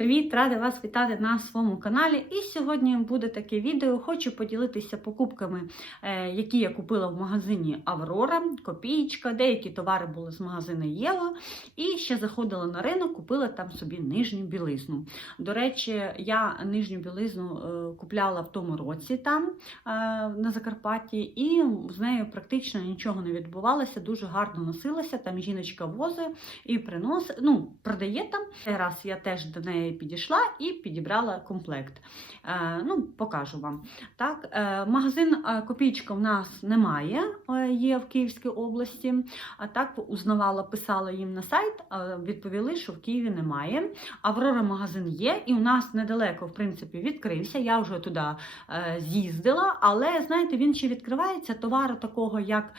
привіт! Рада вас вітати на своєму каналі. І сьогодні буде таке відео. Хочу поділитися покупками, е, які я купила в магазині Аврора, Копієчка. Деякі товари були з магазину Єва. І ще заходила на ринок, купила там собі нижню білизну. До речі, я нижню білизну е, купляла в тому році там е, на Закарпатті, і з нею практично нічого не відбувалося. Дуже гарно носилася. Там жіночка возить і приносить, ну, продає там. Раз я теж до неї підійшла і підібрала комплект. Е, ну, покажу вам. Так, е, магазин е, Копійчка в нас немає, є в Київській області. А так узнавала, писала їм на сайт, відповіли, що в Києві немає. Аврора магазин є, і у нас недалеко, в принципі, відкрився. Я вже туди з'їздила, але знаєте, він ще відкривається. Товару такого, як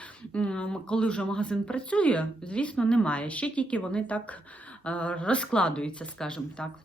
коли вже магазин працює, звісно, немає. Ще тільки вони так розкладуються, скажімо так.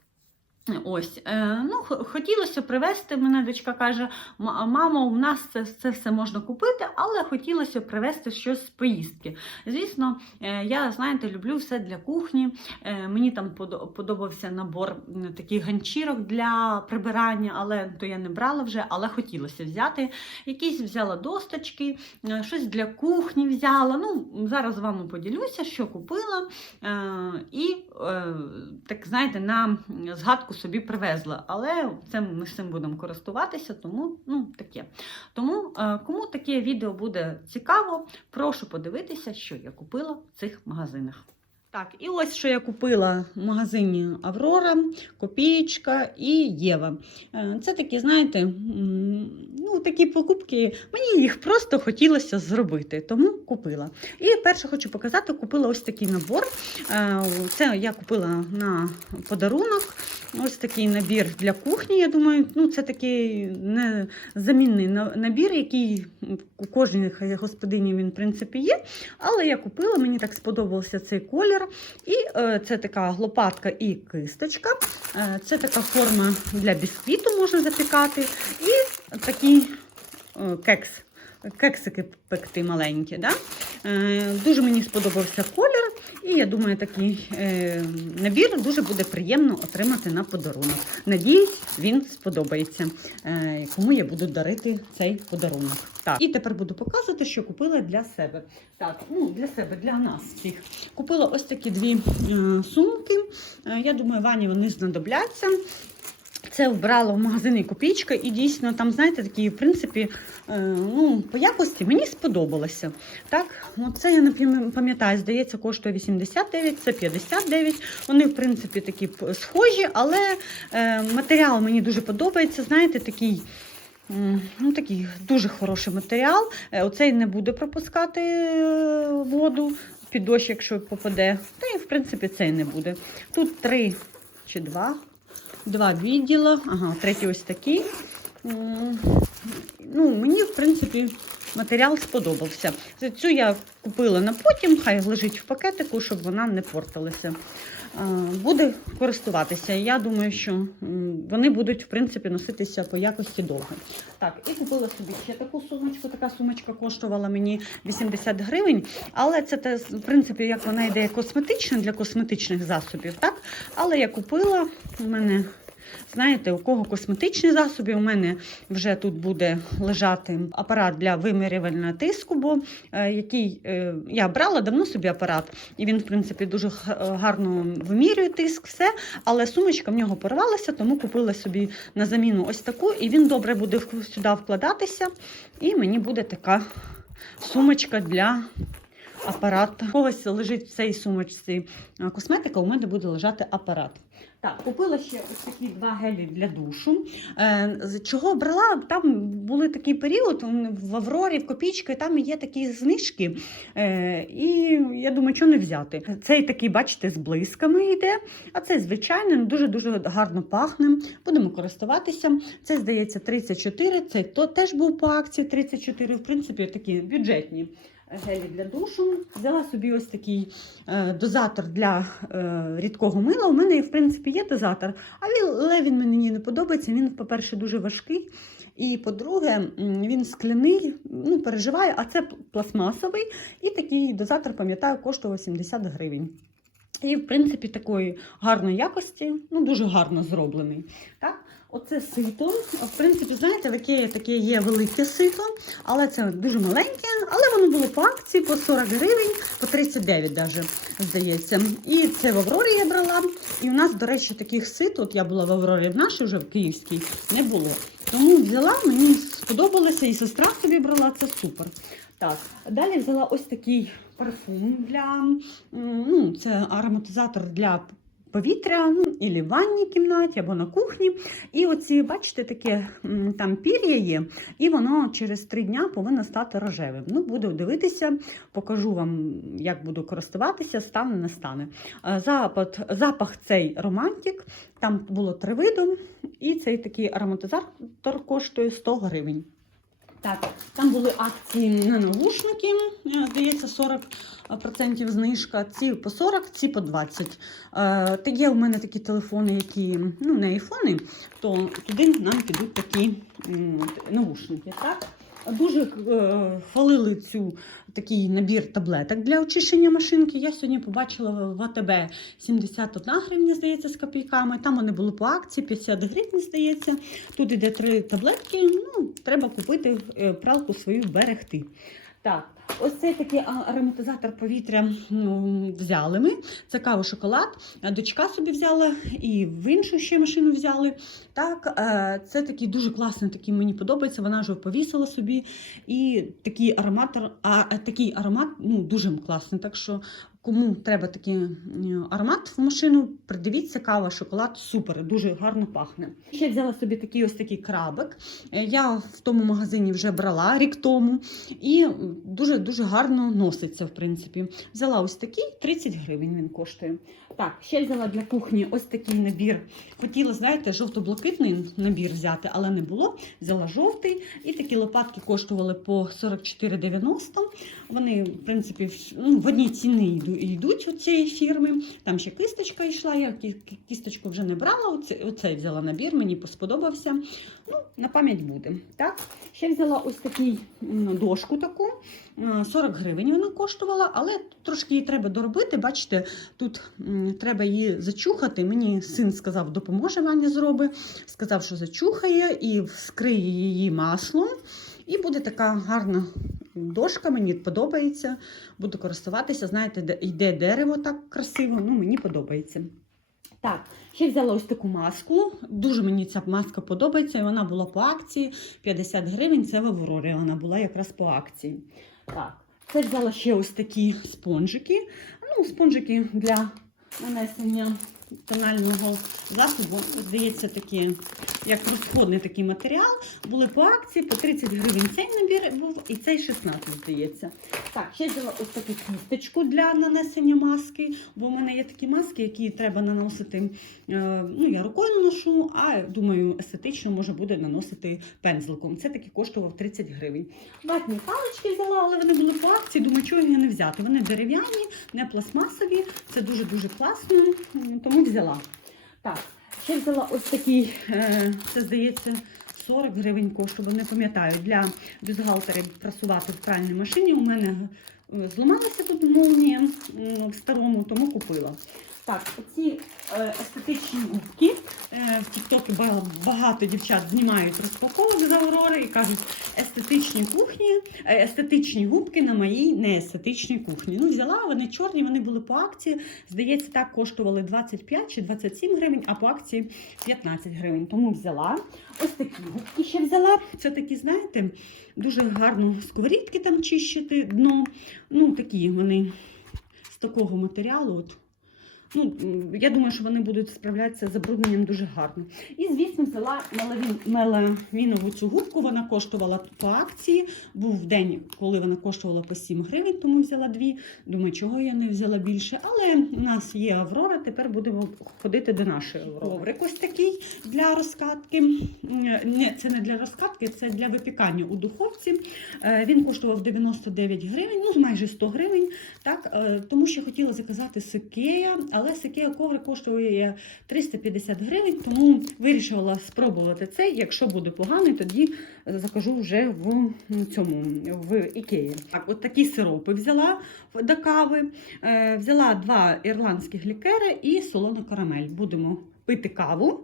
Ось, е, ну, хотілося привезти. Мене дочка каже: «М- мамо, у нас це, це все можна купити, але хотілося привезти щось з поїздки. Звісно, е, я знаєте, люблю все для кухні. Е, мені там подобався набор таких ганчірок для прибирання, але то я не брала вже, але хотілося взяти. Якісь взяла досточки, щось для кухні взяла. Ну, зараз з вами поділюся, що купила. І так знаєте, на згадку собі привезла. Але цим ми всім будемо користуватися, тому ну таке. Тому е, кому таке відео буде цікаво, прошу подивитися, що я купила в цих магазинах. Так, і ось що я купила в магазині Аврора, Копієчка і Єва. Е, Це такі, знаєте, ну, такі покупки. Мені їх просто хотілося зробити, тому купила. І перше хочу показати, купила ось такий набор. Е, Це я купила на подарунок. Ось такий набір для кухні. Я думаю, ну це такий незамінний набір, який у кожній господині він в принципі є. Але я купила, мені так сподобався цей колір. І е, це така лопатка і кисточка. Е, це така форма для бісквіту можна запікати. І такий е, кекс. Кексики пекти маленькі. Да? Дуже мені сподобався колір, і я думаю, такий е, набір дуже буде приємно отримати на подарунок. Надіюсь, він сподобається, е, кому я буду дарити цей подарунок. Так, і тепер буду показувати, що купила для себе. Так, ну для себе, для нас всіх. Купила ось такі дві е, сумки. Е, я думаю, Вані вони знадобляться. Це вбрала в магазині Копійчка, і дійсно там, знаєте, такі, в принципі, е, ну, по якості мені сподобалося. Так, ну, це я не пам'ятаю, здається, коштує 89, це 59. Вони, в принципі, такі схожі, але е, матеріал мені дуже подобається. Знаєте, такий. Ну, такий дуже хороший матеріал. Е, Оцей не буде пропускати воду під дощ, якщо попаде. Та і в принципі цей не буде. Тут три чи два два відділа. Ага, третій ось такий. Ну, мені, в принципі, матеріал сподобався. Цю я купила на потім, хай лежить в пакетику, щоб вона не портилася. А, Буде користуватися. Я думаю, що вони будуть, в принципі, носитися по якості довго. Так, і купила собі ще таку сумочку. Така сумочка коштувала мені 80 гривень, але це те, в принципі, як вона йде косметична для косметичних засобів, так? Але я купила, у мене, знаєте, у кого косметичні засоби, у мене вже тут буде лежати апарат для вимірювального тиску, бо е, який е, я брала давно собі апарат, і він, в принципі, дуже гарно вимірює тиск, все. Але сумочка в нього порвалася, тому купила собі на заміну ось таку, і він добре буде сюди вкладатися. І мені буде така сумочка для апарат. У когось лежить в цій сумочці косметика, у мене буде лежати апарат. Так, купила ще ось такі два гелі для душу. Е, чого брала? Там були такий період в Аврорі, в Копійчки, там є такі знижки. Е, і я думаю, що не взяти. Цей такий, бачите, з блисками йде, а цей звичайний, ну, дуже-дуже гарно пахне. Будемо користуватися. Це, здається, 34, цей то теж був по акції 34, в принципі, такі бюджетні гелі для душу. Взяла собі ось такий е, дозатор для е, рідкого мила. У мене, в принципі, є дозатор, але він мені не подобається. Він, по-перше, дуже важкий. І по-друге, він скляний, ну, переживає, а це пластмасовий. І такий дозатор, пам'ятаю, коштував 70 гривень. І, в принципі, такої гарної якості, ну дуже гарно зроблений. Так? Оце сито. В принципі, знаєте, таке, таке є велике сито, але це дуже маленьке, але воно було по акції по 40 гривень, по 39 даже, здається. І це в Аврорі я брала. І у нас, до речі, таких сит, от я була в Аврорі, в нашій вже в Київській, не було. Тому взяла, мені сподобалося, і сестра собі брала, це супер. Так, далі взяла ось такий парфум для ну, це ароматизатор для повітря, ну, і в ванній кімнаті або на кухні. І оці, бачите, таке там пір'я є, і воно через три дня повинно стати рожевим. Ну, буду дивитися, покажу вам, як буду користуватися, стане, не стане. Е, Запах, запах цей романтик, там було три види, і цей такий ароматизатор коштує 100 гривень. Так, там були акції на навушники, е, здається, 40% знижка. Ці по 40, ці по 20. Е, та є в мене такі телефони, які ну, не айфони, то туди нам підуть такі навушники. Так? Дуже е, хвалили цю такий набір таблеток для очищення машинки. Я сьогодні побачила в АТБ 71 гривня, здається, з копійками. Там вони були по акції 50 гривень, здається. Тут іде три таблетки. Ну, треба купити е, пралку свою берегти. Так, ось цей такий ароматизатор повітря взяли ми. Це каву шоколад. Е, Дочка собі взяла і в іншу ще машину взяли. Так, е, це такий дуже класний, такий мені подобається. Вона вже повісила собі. І такий аромат, а, е, такий аромат ну, дуже класний. Так що кому треба такий аромат в машину, придивіться, кава, шоколад, супер, дуже гарно пахне. Ще взяла собі такий ось такий крабик. Е, Я в тому магазині вже брала рік тому і дуже дуже гарно носиться, в принципі. Взяла ось такий, 30 гривень він коштує. Так, ще взяла для кухні ось такий набір. Хотіла, знаєте, жовто-блакитний набір взяти, але не було. Взяла жовтий. І такі лопатки коштували по 44,90. Вони, в принципі, в- ну, одній ціні йду- йдуть у цієї фірми. Там ще кисточка йшла, я кі- кі- кісточку вже не брала. Оце, оцей взяла набір, мені сподобався. Ну, на пам'ять буде. Так? Ще взяла ось такий м, дошку таку. Е, 40 гривень вона коштувала, але трошки її треба доробити. Бачите, тут треба її зачухати. Мені син сказав, допоможе Ваня зроби. Сказав, що зачухає і вскриє її маслом. І буде така гарна дошка, мені подобається. Буду користуватися. Знаєте, йде дерево так красиво, ну мені подобається. Так, ще взяла ось таку маску. Дуже мені ця маска подобається. І вона була по акції 50 гривень. Це в Аврорі. Вона була якраз по акції. Так, це взяла ще ось такі спонжики. Ну, спонжики для нанесення тонального засобу. Здається, такі, як розходний такий матеріал. Були по акції, по 30 гривень цей набір був, і цей 16, здається. Так, ще взяла ось таку кісточку для нанесення маски, бо в мене є такі маски, які треба наносити. е, Ну, я рукою наношу, а думаю, естетично може буде наносити пензликом. Це таки коштував 30 гривень. Ватні палички взяла, але вони були по акції. Думаю, чого їх не взяти. Вони дерев'яні, не пластмасові. Це дуже-дуже класно, тому взяла. Так, ще взяла ось такий, е, це здається. 40 гривень коштував, не пам'ятаю, для бюстгальтера прасувати в пральній машині. У мене е, зламалася тут молнія в старому, тому купила. Так, оці е, естетичні губки. Е, в Тіктокі багато дівчат знімають розпаковок з Аврори і кажуть, естетичні кухні, е, естетичні губки на моїй неестетичній кухні. Ну, взяла, вони чорні, вони були по акції. Здається, так коштували 25 чи 27 гривень, а по акції 15 гривень. Тому взяла. Ось такі губки ще взяла. Це такі, знаєте, дуже гарно сковорідки там чищити дно. Ну, такі вони з такого матеріалу. От. Ну, я думаю, що вони будуть справлятися з забрудненням дуже гарно. І, звісно, взяла меламін- меламінову цю губку. Вона коштувала по акції. Був день, коли вона коштувала по 7 гривень, тому взяла дві. Думаю, чого я не взяла більше. Але у нас є Аврора, тепер будемо ходити до нашої Аврори. Коврик ось такий для розкатки. Ні, це не для розкатки, це для випікання у духовці. Е, Він коштував 99 гривень, ну майже 100 гривень. Так, е, тому що хотіла заказати з Ікея, але але Сикея коврик коштує 350 гривень, тому вирішила спробувати цей. Якщо буде поганий, тоді закажу вже в цьому в Ікеї. Так, от такі сиропи взяла до кави. Е, взяла два ірландських лікери і солону карамель. Будемо пити каву.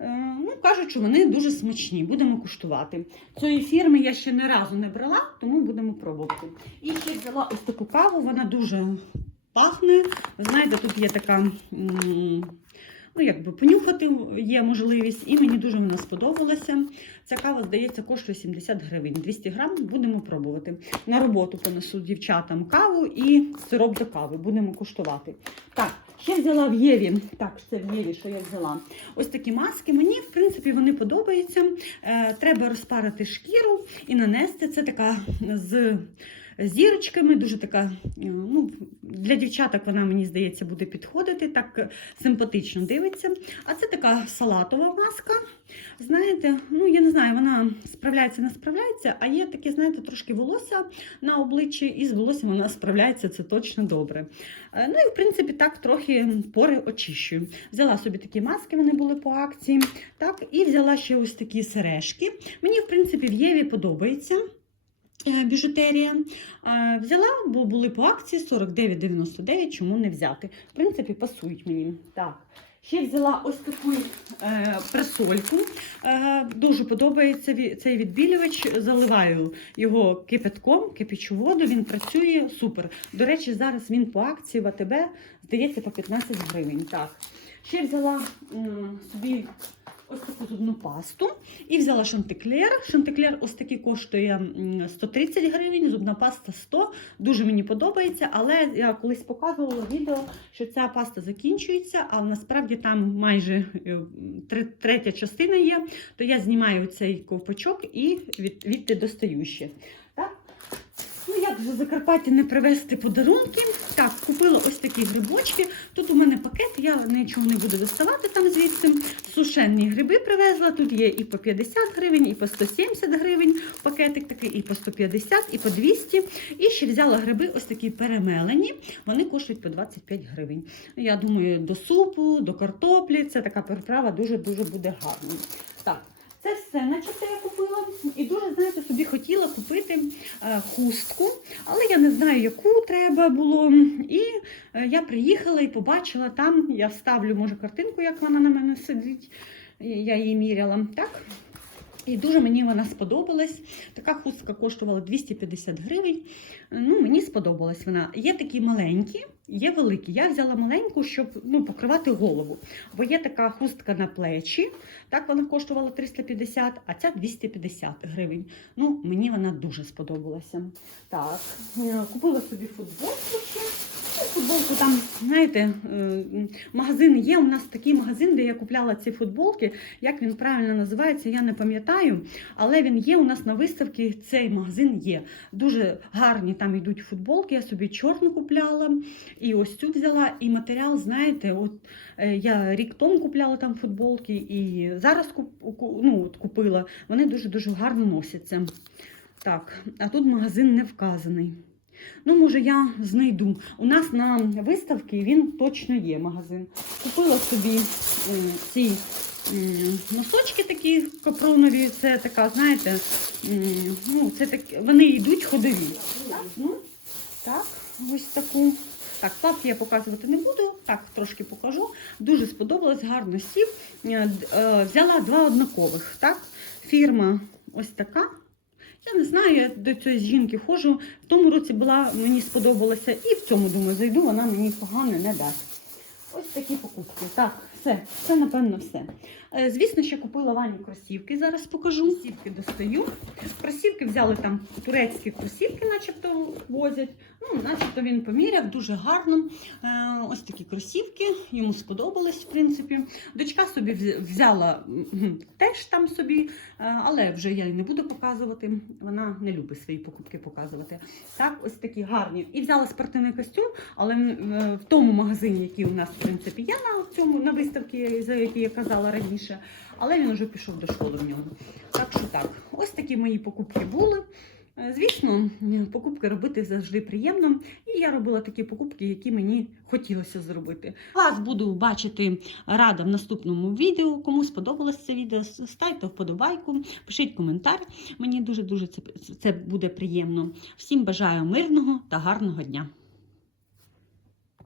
Е, Ну, кажуть, що вони дуже смачні, будемо куштувати. Цієї фірми я ще не разу не брала, тому будемо пробувати. І ще взяла ось таку каву, вона дуже пахне. Ви знаєте, тут є така, ну якби понюхати є можливість, і мені дуже вона сподобалася. Ця кава, здається, коштує 70 гривень. 200 грам будемо пробувати. На роботу понесу дівчатам каву і сироп до кави. Будемо куштувати. Так, ще взяла в Єві. Так, це в Єві, що я взяла. Ось такі маски. Мені, в принципі, вони подобаються. Е, треба розпарити шкіру і нанести. Це така з зірочками, дуже така. е, Ну, для дівчаток вона, мені здається, буде підходити. Так е, симпатично дивиться. А це така салатова маска. Знаєте, ну я не знаю, вона справляється, не справляється, а є таке, знаєте, трошки волосся на обличчі, і з волоссям вона справляється, це точно добре. Е, Ну і в принципі так трохи пори очищую. Взяла собі такі маски, вони були по акції. Так, і взяла ще ось такі сережки. Мені, в принципі, в Єві подобається. Е, Біжутерія Е, взяла, бо були по акції 49,99, чому не взяти. В принципі, пасують мені. Так. Ще взяла ось таку е, пресольку. Е, дуже подобається цей відбілювач. Заливаю його кипятком, кипячу воду. Він працює супер. До речі, зараз він по акції в АТБ здається по 15 гривень. Так. Ще взяла м, собі ось таку зубну пасту і взяла шантиклер. Шантиклер ось такий коштує 130 гривень, зубна паста 100. Дуже мені подобається, але я колись показувала відео, що ця паста закінчується, але насправді там майже е, третя частина є. То я знімаю цей ковпачок і від, відти достаю ще. Так? Ну, як же в Закарпатті не привезти подарунки? Так, купила ось такі грибочки. Тут у мене пакет, я нічого не буду доставати там звідси. Сушені гриби привезла. Тут є і по 50 гривень, і по 170 гривень пакетик такий, і по 150, і по 200. І ще взяла гриби ось такі перемелені. Вони коштують по 25 гривень. Я думаю, до супу, до картоплі. Це така приправа дуже-дуже буде гарна. Так. Це все, начебто я купила. І дуже, знаєте, собі хотіла купити е, хустку, але я не знаю, яку треба було. І е, я приїхала і побачила там, я вставлю, може, картинку, як вона на мене сидить. Я її міряла. Так? І дуже мені вона сподобалась. Така хустка коштувала 250 гривень. Ну, мені сподобалась вона. Є такі маленькі, є великі. Я взяла маленьку, щоб ну, покривати голову. Бо є така хустка на плечі. Так вона коштувала 350, а ця 250 гривень. Ну, мені вона дуже сподобалася. Так, е, купила собі футболку Футболку там, знаєте, е, магазин є. У нас такий магазин, де я купляла ці футболки. Як він правильно називається, я не пам'ятаю. Але він є у нас на виставці. Цей магазин є. Дуже гарні там йдуть футболки. Я собі чорну купляла і ось цю взяла. І матеріал, знаєте, от е, я рік тому купляла там футболки, і зараз ну, от купила. Вони дуже дуже гарно носяться. Так, а тут магазин не вказаний. Ну, може, я знайду. У нас на виставці він точно є магазин. Купила собі ці носочки такі капронові. Це така, знаєте, ну, це такі, вони йдуть ходові. Так, ну, так, ось таку. Так, плавки я показувати не буду, так трошки покажу. Дуже сподобалось, гарно сів. Е, е, Взяла два однакових. Так? Фірма ось така. Я не знаю, я до цієї жінки ходжу. В тому році була, мені сподобалася, і в цьому, думаю, зайду, вона мені погано не дасть. Ось такі покупки. Так, все, це напевно все. Е, Звісно, ще купила Вані кросівки, зараз покажу. Кросівки достаю. Кросівки взяли там турецькі кросівки, начебто возять. Ну, начебто він поміряв, дуже гарно. Е, ось такі кросівки, йому сподобалось, в принципі. Дочка собі взяла теж там собі, е, але вже я їй не буду показувати. Вона не любить свої покупки показувати. Так, ось такі гарні. І взяла спортивний костюм, але в тому магазині, який у нас в принципі є на цьому на виставці, за який я казала раніше, але він вже пішов до школи в ньому. Так що так, ось такі мої покупки були. Е, Звісно, покупки робити завжди приємно, і я робила такі покупки, які мені хотілося зробити. Вас буду бачити рада в наступному відео. Кому сподобалось це відео, ставте вподобайку, пишіть коментар. Мені дуже дуже це, це буде приємно. Всім бажаю мирного та гарного дня.